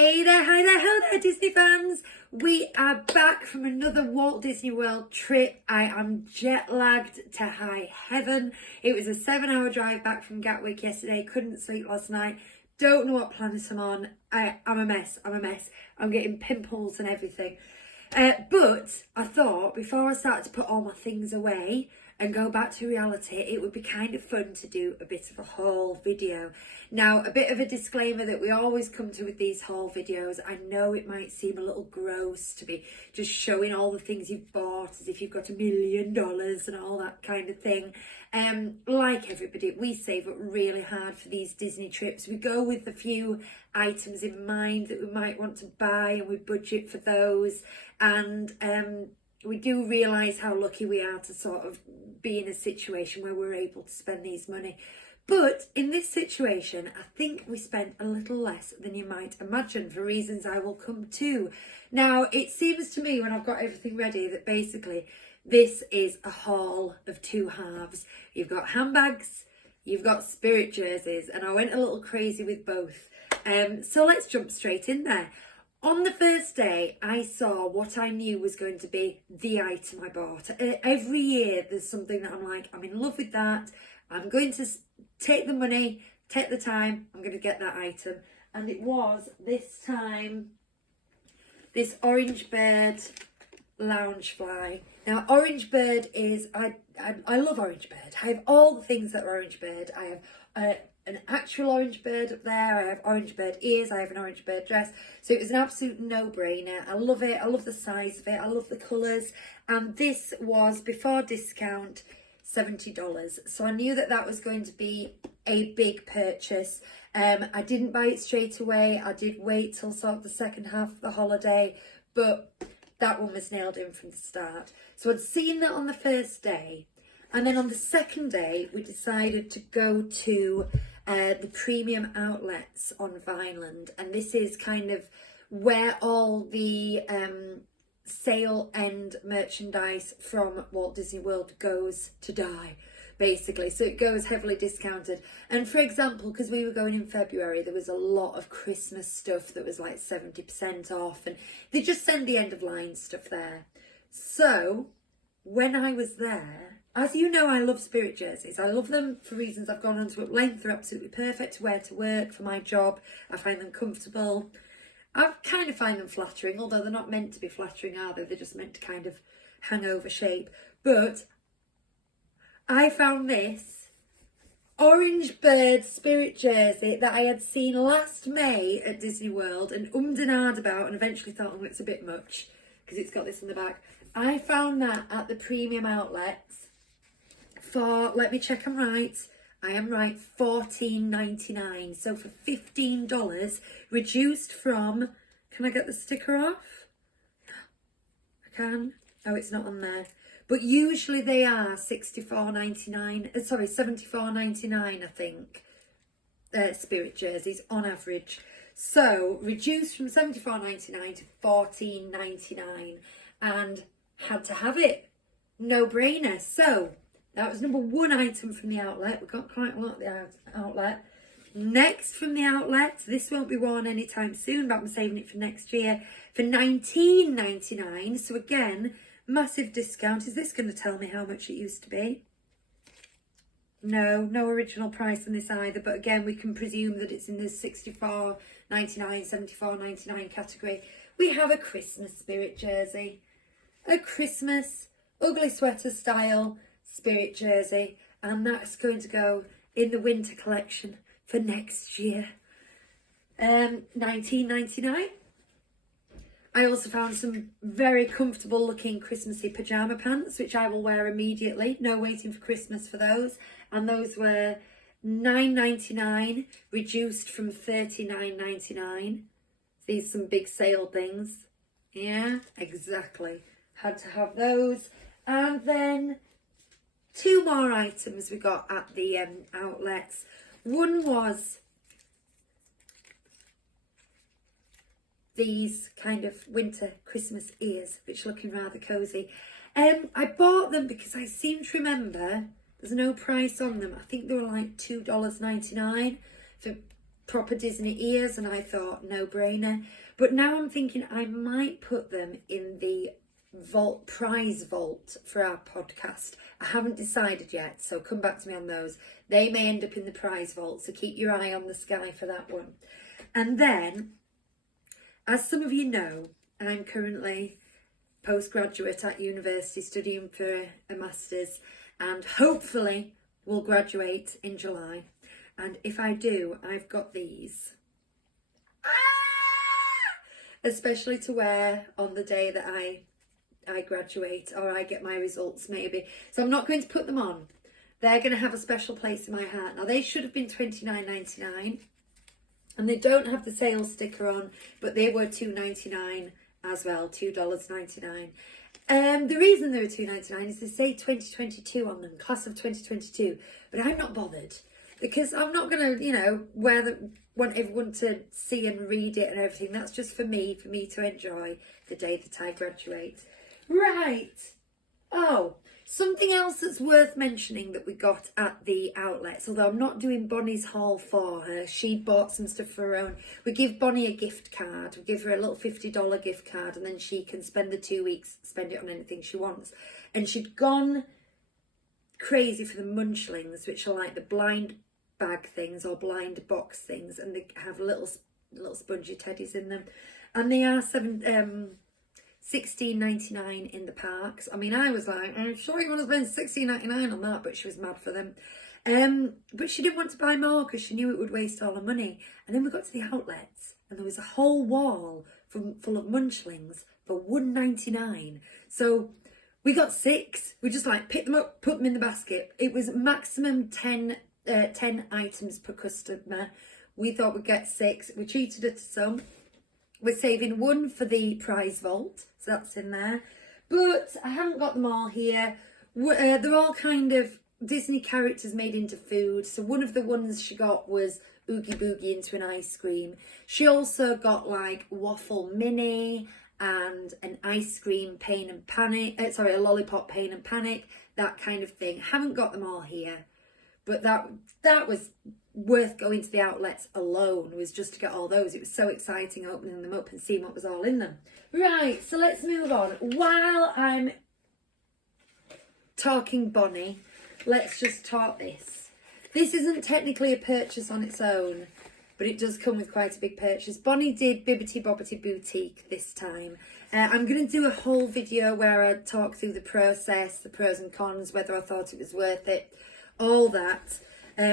Hey there, hi there, hello there Disney fans. We are back from another Walt Disney World trip. I am jet lagged to high heaven. It was a 7-hour drive back from Gatwick yesterday. Couldn't sleep last night. Don't know what planet I'm on. I'm a mess. I'm getting pimples and everything. But I thought before I start to put all my things away and go back to reality, it would be kind of fun to do a bit of a haul video. Now, a bit of a disclaimer that we always come to with these haul videos. I know it might seem a little gross to be just showing all the things you've bought as if you've got $1 million and all that kind of thing. Like everybody, we save up really hard for these Disney trips. We go with a few items in mind that we might want to buy and we budget for those. And we do realise how lucky we are to sort of be in a situation where we're able to spend these money. But in this situation, I think we spent a little less than you might imagine for reasons I will come to. Now, it seems to me when I've got everything ready that basically this is a haul of two halves. You've got handbags, you've got spirit jerseys, and I went a little crazy with both. So let's jump straight in there. On the first day, I saw what I knew was going to be the item I bought. Every year, there's something that I'm like, I'm in love with that. I'm going to take the money, take the time, I'm going to get that item. And it was, this time, this Orange Bird Loungefly. Now, Orange Bird is, I love Orange Bird. I have all the things that are Orange Bird. I have an actual orange bird up there. I have orange bird ears. I have an orange bird dress. So it was an absolute no-brainer. I love it. I love the size of it. I love the colours. And this was, before discount, $70. So I knew that that was going to be a big purchase. I didn't buy it straight away. I did wait till sort of the second half of the holiday. But that one was nailed in from the start. So I'd seen that on the first day. And then on the second day, we decided to go to the premium outlets on Vineland. And this is kind of where all the sale end merchandise from Walt Disney World goes to die, basically. So it goes heavily discounted. And for example, because we were going in February, there was a lot of Christmas stuff that was like 70% off. And they just send the end of line stuff there. So when I was there, as you know, I love spirit jerseys. I love them for reasons I've gone on to at length. They're absolutely perfect to wear to work for my job. I find them comfortable. I kind of find them flattering, although they're not meant to be flattering, are they? They're just meant to kind of hang over shape. But I found this Orange Bird spirit jersey that I had seen last May at Disney World and ummed and ahed about and eventually thought, oh, it's a bit much because it's got this in the back. I found that at the premium outlets for, let me check I'm right, I am right, $14.99. So for $15, reduced from, can I get the sticker off? I can. Oh, it's not on there. But usually they are $64.99, sorry, $74.99, I think, spirit jerseys on average. So reduced from $74.99 to $14.99 and had to have it. No brainer. So that was number one item from the outlet. We got quite a lot at the outlet. Next from the outlet, this won't be worn anytime soon, but I'm saving it for next year, for $19.99. So again, massive discount. Is this going to tell me how much it used to be? No original price on this either. But again, we can presume that it's in the $64.99, $74.99 category. We have a Christmas spirit jersey. A Christmas ugly sweater style spirit jersey, and that's going to go in the winter collection for next year. $19.99. I also found some very comfortable looking Christmassy pyjama pants, which I will wear immediately. No waiting for Christmas for those. And those were $9.99, reduced from $39.99. These are some big sale things. Yeah, exactly. Had to have those. And then two more items we got at the outlets. One was these kind of winter Christmas ears, which are looking rather cosy. I bought them because I seem to remember there's no price on them. I think they were like $2.99 for proper Disney ears, and I thought no brainer. But now I'm thinking I might put them in the prize vault for our podcast. I haven't decided yet, so come back to me on those. They may end up in the prize vault, so keep your eye on the sky for that one. And then, as some of you know, I'm currently postgraduate at university studying for a master's, and hopefully will graduate in July. And if I do, I've got these, especially to wear on the day that I graduate, or I get my results maybe. So I'm not going to put them on. They're going to have a special place in my heart. Now, they should have been $29.99, and they don't have the sales sticker on, but they were $2.99 as well, $2.99. The reason they were $2.99 is they say 2022 on them, class of 2022, but I'm not bothered, because I'm not going to, you know, want everyone to see and read it and everything. That's just for me to enjoy the day that I graduate. Right. Oh, something else that's worth mentioning that we got at the outlets, although I'm not doing Bonnie's haul for her. She bought some stuff for her own. We give Bonnie a gift card. We give her a little $50 gift card, and then she can spend the 2 weeks, spend it on anything she wants. And she'd gone crazy for the Munchlings, which are like the blind bag things or blind box things, and they have little spongy teddies in them, and they are $16.99 in the parks. I mean, I was like, I'm sure you want to spend $16.99 on that, but she was mad for them. But she didn't want to buy more because she knew it would waste all her money. And then we got to the outlets, and there was a whole wall full of Munchlings for $1.99. So we got 6. We just like picked them up, put them in the basket. It was maximum 10 items per customer. We thought we'd get 6. We treated her to some. We're saving 1 for the prize vault, so that's in there. But I haven't got them all here. They're all kind of Disney characters made into food. So one of the ones she got was Oogie Boogie into an ice cream. She also got like Waffle Mini and an ice cream Pain and Panic. A lollipop Pain and Panic, that kind of thing. Haven't got them all here. But that was worth going to the outlets alone, was just to get all those. It was so exciting opening them up and seeing what was all in them. Right, so let's move on. While I'm talking Bonnie, let's just talk this. This isn't technically a purchase on its own, but it does come with quite a big purchase. Bonnie did Bibbidi Bobbidi Boutique this time. I'm going to do a whole video where I talk through the process, the pros and cons, whether I thought it was worth it, all that.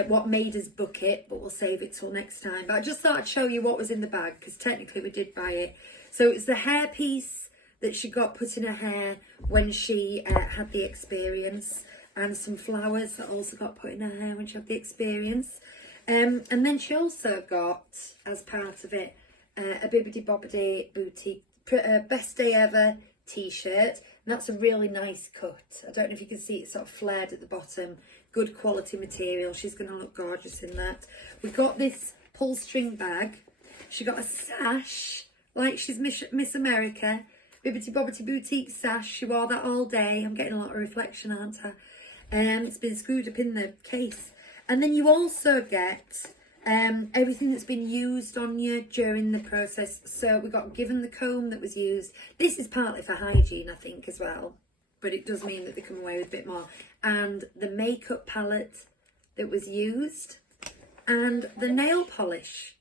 What made us book it, but we'll save it till next time. But I just thought I'd show you what was in the bag, because technically we did buy it. So it's the hair piece that she got put in her hair when she had the experience, and some flowers that also got put in her hair when she had the experience. And then she also got, as part of it, a Bibbidi Bobbidi Boutique Best Day Ever t-shirt, and that's a really nice cut. I don't know if you can see it sort of flared at the bottom. Good quality material. She's going to look gorgeous in that. We got this pull string bag. She got a sash like she's Miss America. Bibbidi Bobbidi Boutique sash. She wore that all day. I'm getting a lot of reflection, aren't I? It's been screwed up in the case. And then you also get everything that's been used on you during the process. So we got given the comb that was used. This is partly for hygiene, I think, as well. But it does mean that they come away with a bit more. And the makeup palette that was used. And the nail polish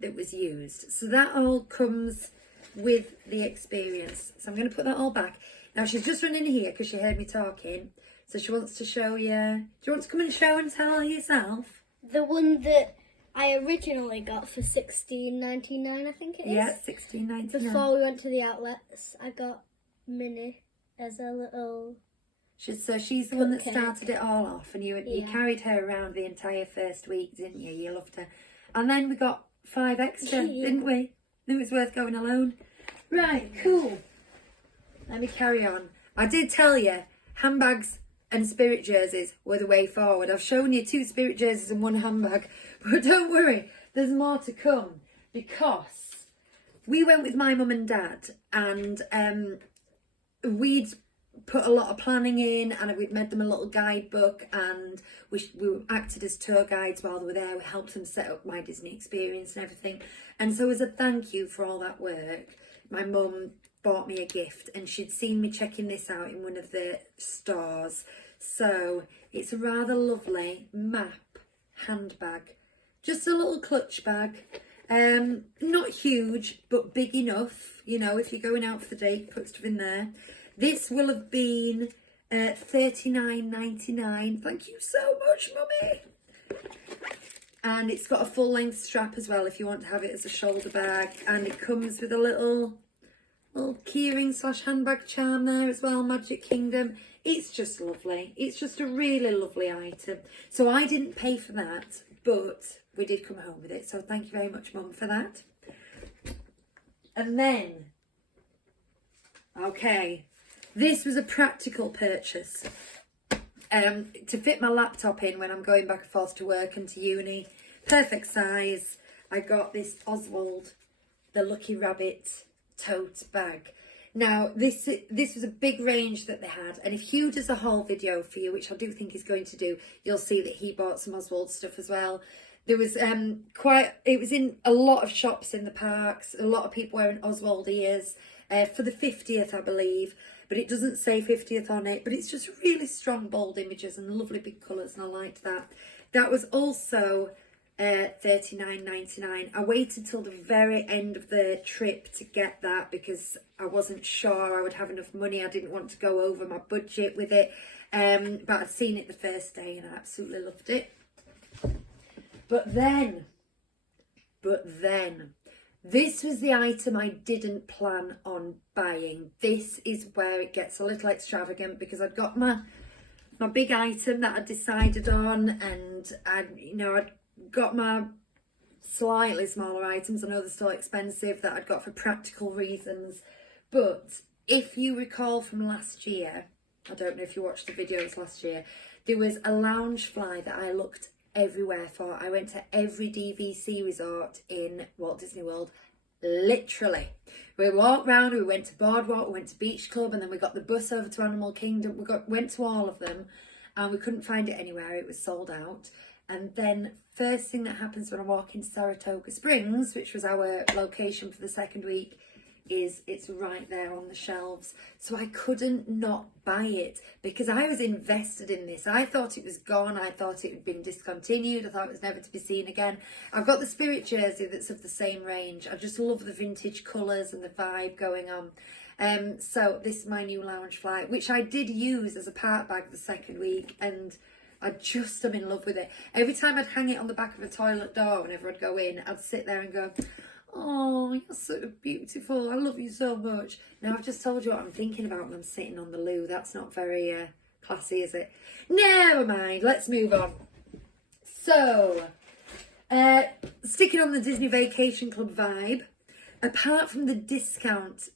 that was used. So that all comes with the experience. So I'm going to put that all back. Now she's just run in here because she heard me talking. So she wants to show you. Do you want to come and show and tell yourself? The one that I originally got for $16.99, I think it is. Yeah, $16.99. Before we went to the outlets, I got Minnie as a little... She's the one that started it all off, and you Yeah. carried her around the entire first week, didn't you? You loved her. And then we got 5 extra, didn't we? It was worth going alone. Right, cool. Let me carry on. I did tell you, handbags and spirit jerseys were the way forward. I've shown you 2 spirit jerseys and 1 handbag, but don't worry, there's more to come, because we went with my mum and dad, and we'd put a lot of planning in, and we'd made them a little guidebook, and we acted as tour guides while they were there. We helped them set up my Disney experience and everything. And so as a thank you for all that work, my mum bought me a gift, and she'd seen me checking this out in one of the stores. So it's a rather lovely map handbag, just a little clutch bag, not huge but big enough, you know, if you're going out for the day, put stuff in there. This will have been $39.99. Thank you so much, Mummy. And it's got a full length strap as well if you want to have it as a shoulder bag, and it comes with a little keyring / handbag charm there as well, Magic Kingdom. It's just lovely. It's just a really lovely item. So I didn't pay for that, but we did come home with it. So thank you very much, Mum, for that. And then, okay, this was a practical purchase. To fit my laptop in when I'm going back and forth to work and to uni. Perfect size. I got this Oswald, the Lucky Rabbit tote bag. Now, this was a big range that they had, and if Hugh does a haul video for you, which I do think he's going to do, you'll see that he bought some Oswald stuff as well. There was it was in a lot of shops in the parks, a lot of people wearing Oswald ears for the 50th, I believe, but it doesn't say 50th on it, but it's just really strong, bold images and lovely big colours, and I liked that. That was also $39.99. I waited till the very end of the trip to get that because I wasn't sure I would have enough money. I didn't want to go over my budget with it, but I'd seen it the first day and I absolutely loved it. But then, this was the item I didn't plan on buying. This is where it gets a little extravagant, because I'd got my big item that I decided on, and I'd got my slightly smaller items. I know they're still expensive, that I'd got for practical reasons. But if you recall from last year, I don't know if you watched the videos last year, there was a Loungefly that I looked everywhere for. I went to every DVC resort in Walt Disney World, literally. We walked round, we went to Boardwalk, we went to Beach Club, and then we got the bus over to Animal Kingdom. Went to all of them, and we couldn't find it anywhere. It was sold out. And then first thing that happens when I walk into Saratoga Springs, which was our location for the second week, is it's right there on the shelves. So I couldn't not buy it because I was invested in this. I thought it was gone. I thought it had been discontinued. I thought it was never to be seen again. I've got the Spirit jersey that's of the same range. I just love the vintage colours and the vibe going on. So this is my new Loungefly, which I did use as a part bag the second week, and I just am in love with it. Every time I'd hang it on the back of a toilet door whenever I'd go in, I'd sit there and go, oh, you're so beautiful. I love you so much. Now, I've just told you what I'm thinking about when I'm sitting on the loo. That's not very classy, is it? Never mind. Let's move on. So, sticking on the Disney Vacation Club vibe, apart from the discount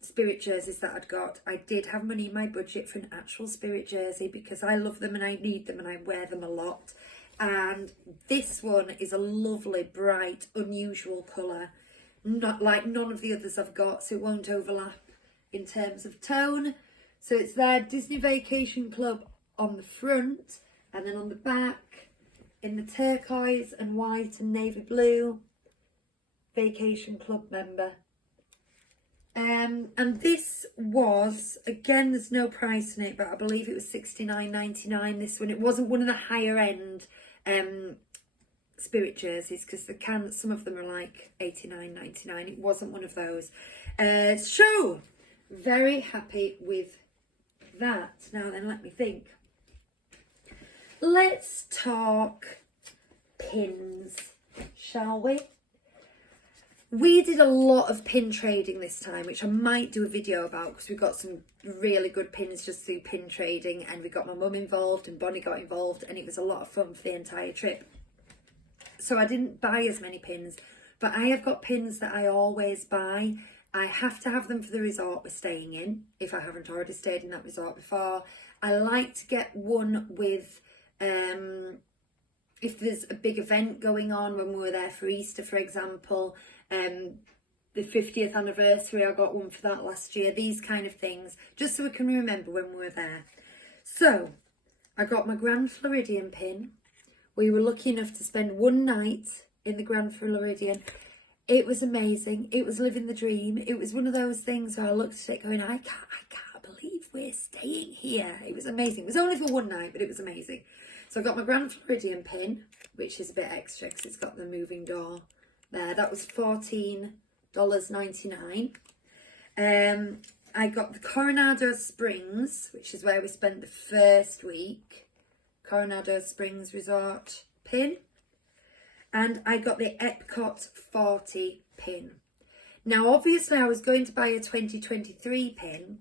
Spirit jerseys that I'd got, I did have money in my budget for an actual Spirit jersey because I love them and I need them and I wear them a lot. And this one is a lovely, bright, unusual colour, not like none of the others I've got, so it won't overlap in terms of tone. So it's their Disney Vacation Club on the front, and then on the back, in the turquoise and white and navy blue, Vacation Club member. And this was, again, there's no price in it, but I believe it was $69.99. This one, it wasn't one of the higher end Spirit jerseys, because some of them are like $89.99. It wasn't one of those. So very happy with that. Now then, let me think. Let's talk pins, shall we? We did a lot of pin trading this time, which I might do a video about because we got some really good pins just through pin trading, and we got my mum involved and Bonnie got involved, and it was a lot of fun for the entire trip. So I didn't buy as many pins, but I have got pins that I always buy. I have to have them for the resort we're staying in, if I haven't already stayed in that resort before. I like to get one with, if there's a big event going on, when we were there for Easter, for example, the 50th anniversary, I got one for that last year. These kind of things, just so we can remember when we were there. So, I got my Grand Floridian pin. We were lucky enough to spend one night in the Grand Floridian. It was amazing. It was living the dream. It was one of those things where I looked at it going, I can't believe we're staying here. It was amazing. It was only for one night, but it was amazing. So I got my Grand Floridian pin, which is a bit extra because it's got the moving door there. That was $14.99. I got the Coronado Springs, which is where we spent the first week. Coronado Springs Resort pin. And I got the Epcot 40 pin. Now, obviously, I was going to buy a 2023 pin,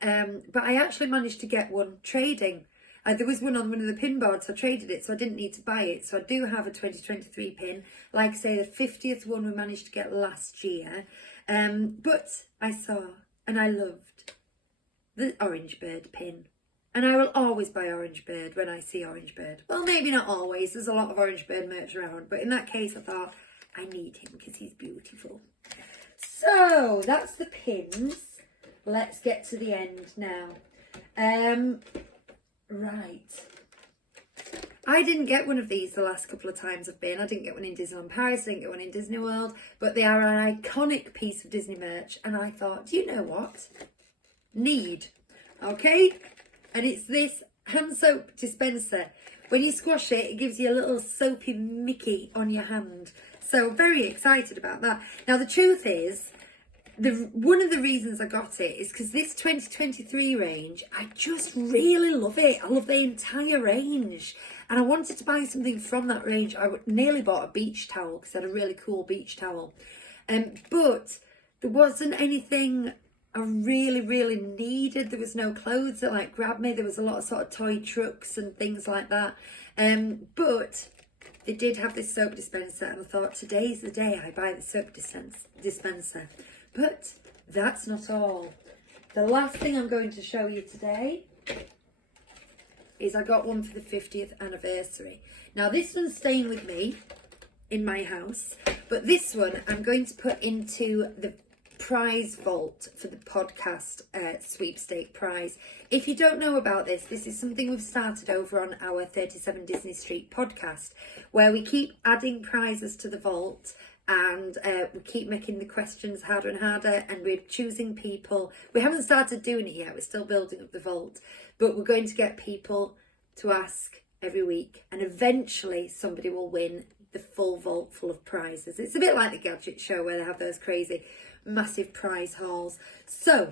but I actually managed to get one trading. There was one on one of the pin boards, so I traded it, so I didn't need to buy it. So I do have a 2023 pin. Like I say, the 50th one we managed to get last year. But I saw and I loved the Orange Bird pin. And I will always buy Orange Bird when I see Orange Bird. Well, maybe not always. There's a lot of Orange Bird merch around. But in that case, I thought, I need him because he's beautiful. So, that's the pins. Let's get to the end now. Right. I didn't get one of these the last couple of times I've been. I didn't get one in Disneyland Paris. I didn't get one in Disney World. But they are an iconic piece of Disney merch. And I thought, do you know what? Need. Okay? And it's this hand soap dispenser. When you squash it, it gives you a little soapy Mickey on your hand. So very excited about that. Now the truth is, one of the reasons I got it is because this 2023 range, I just really love it. I love the entire range. And I wanted to buy something from that range. I nearly bought a beach towel because I had a really cool beach towel. But there wasn't anything I really needed. There was no clothes that like grabbed me. There was a lot of sort of toy trucks and things like that. But they did have this soap dispenser, and I thought today's the day I buy the soap dispenser. But that's not all. The last thing I'm going to show you today is I got one for the 50th anniversary. Now this one's staying with me in my house, but this one I'm going to put into the prize vault for the podcast sweepstake prize. If you don't know about this, this is something we've started over on our 37 Disney Street podcast, where we keep adding prizes to the vault, and we keep making the questions harder and harder, and we're choosing people. We haven't started doing it yet, we're still building up the vault, but we're going to get people to ask every week, and eventually somebody will win the full vault full of prizes. It's a bit like the Gadget Show where they have those crazy massive prize hauls. So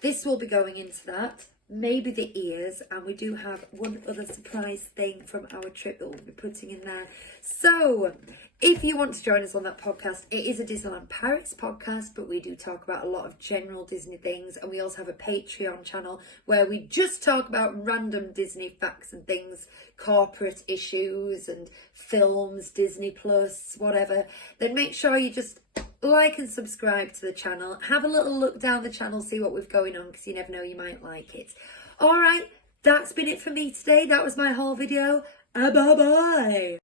this will be going into that, maybe the ears, and we do have one other surprise thing from our trip that we'll be putting in there. So if you want to join us on that podcast, it is a Disneyland Paris podcast, but we do talk about a lot of general Disney things, and we also have a Patreon channel where we just talk about random Disney facts and things, corporate issues and films, Disney Plus, whatever. Then make sure you just like and subscribe to the channel. Have a little look down the channel, see what we've going on, because you never know, you might like it. All right, that's been it for me today. That was my whole video. Bye bye.